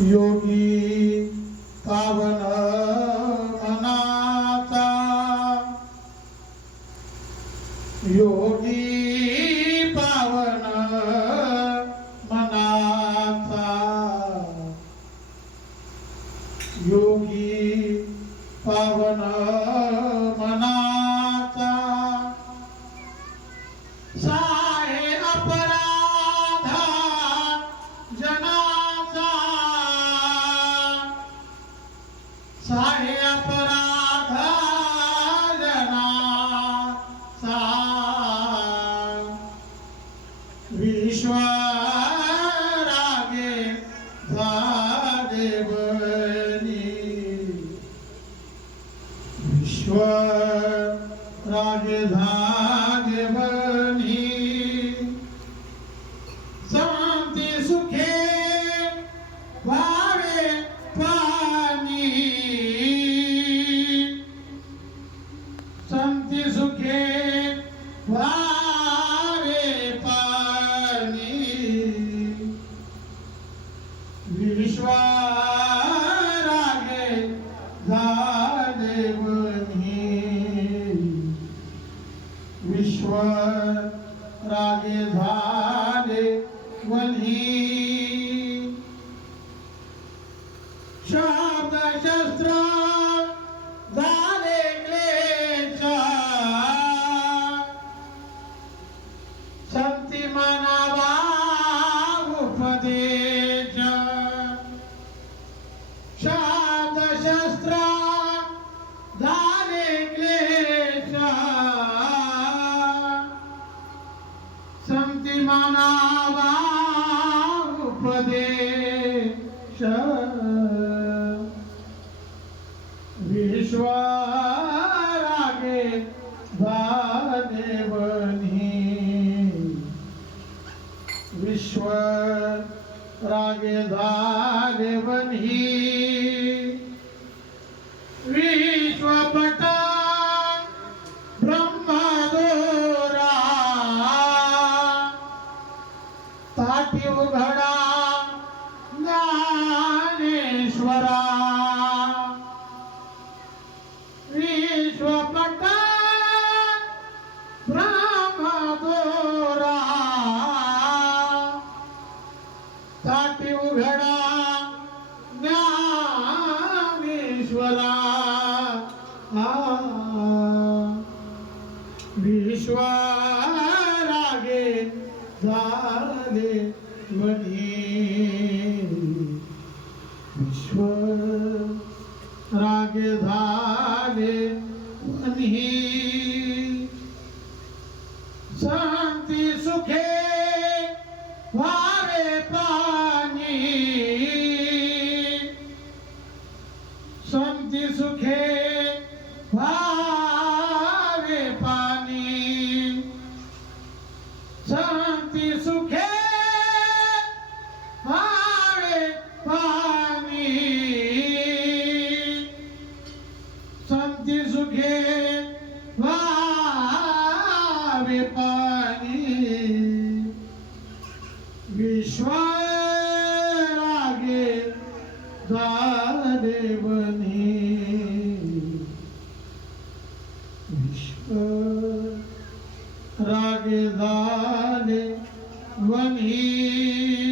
योगी पावन मनाचा योगी पावन मनाचा योगी साहे अपराधा जनाचा विश्वरागे देवनी विश्व राजधादेवनी रागे झाले वनी शब्द शस्त्र झाले क्लेश संती संती मनावा उपदेश। विश्व रागे देवनी विश्व घडा उघडा ज्ञानेश्वरा। विश्वपट ब्रह्मदोरा ताटी उघडा ज्ञानेश्वरा। विश्व रागे झाले मनी विश्व राग झाले मनी शांती सुखे व्हावे पाणी शांती सुखे व्हावे रे पाणी. विश्वा रागे देवनी. विश्व रागे झाले वनी